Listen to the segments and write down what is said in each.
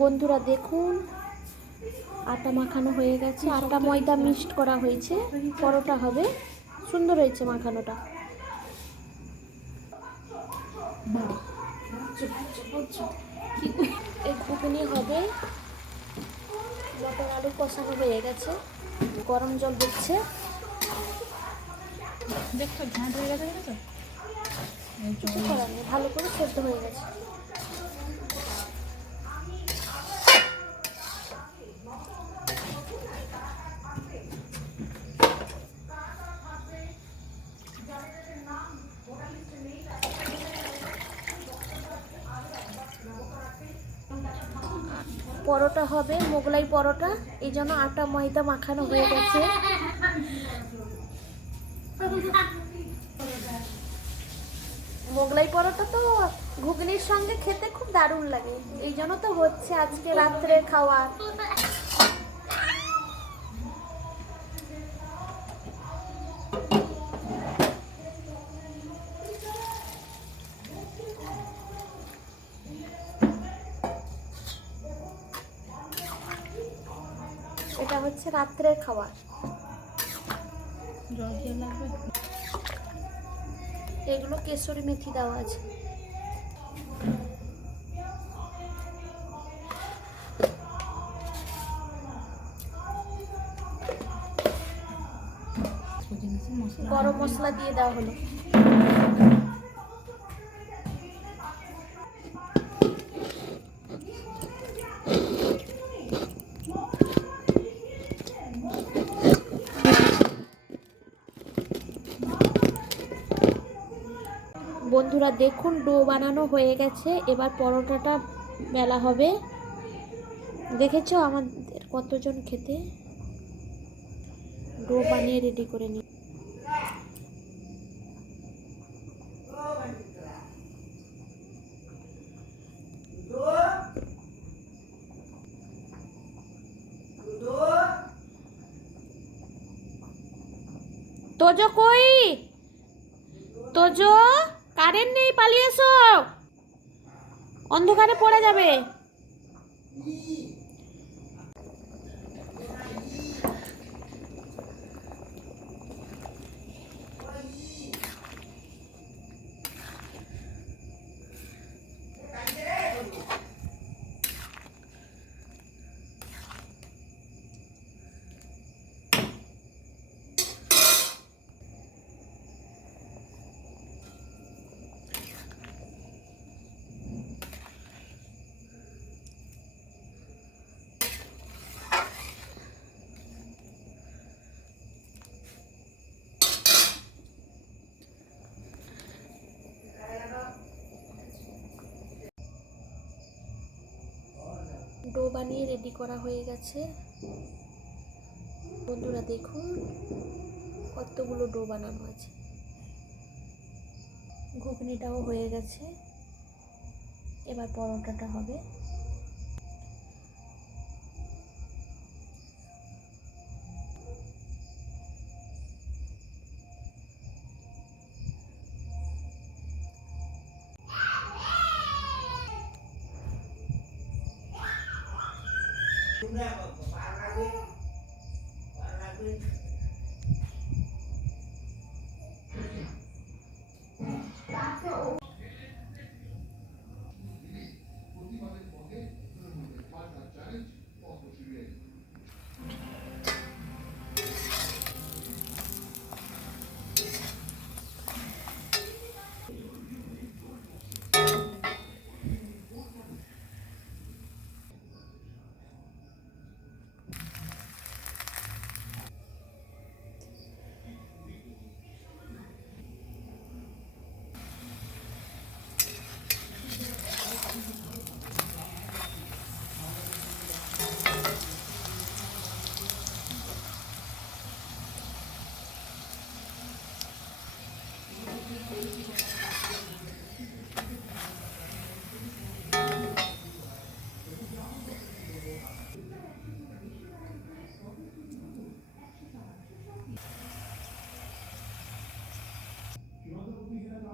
বন্ধুরা দেখুন আটা মাখানো হয়ে গেছে। আটা ময়দা মিক্সড করা হয়েছে। পরোটা হবে। সুন্দর হয়েছে মাখানোটা। ঘুগনি হবে। মটর আলু কষানো হয়ে গেছে। গরম জল দিচ্ছে। ঝাঁট হয়ে গেছে ভালো করে সেদ্ধ হয়ে গেছে। পরোটা হবে, মোগলাই পরোটা। এই জন্য আটা, ময়দা মাখানো হয়ে গেছে। মোগলাই পরোটা তো ঘুগনির সঙ্গে খেতে খুব দারুণ লাগে। এই জন্য তো হচ্ছে আজকে রাত্রে খাওয়া এটা হচ্ছে রাত্রের খাবার। এগুলো কেশরি মেথি দেওয়া আছে। গরম মশলা দিয়ে দেওয়া হলো। বন্ধুরা, দেখুন, ডো বানানো হয়ে গেছে। এবার পরোটাটা মেলা হবে। দেখেছ আমাদের কতজন খেতে? ডো বানিয়ে রেডি করে নি। তোজো কই? তোজো? কারেন্ট নেই পালিয়ে এসো। অন্ধকারে পড়ে যাবে। ডো বানিয়ে রেডি করা হয়ে গেছে। বন্ধুরা দেখুন, কতগুলো ডো বানানো আছে। ঘুগনিটাও হয়ে গেছে। এবার পরোটাটা হবে। Udah, Pak. Parah nih. Parah nih.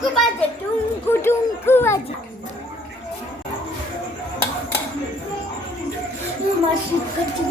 টুঙ্কু বাজে টুঙ্কু টুঙ্কু বাজে। মাসি করছে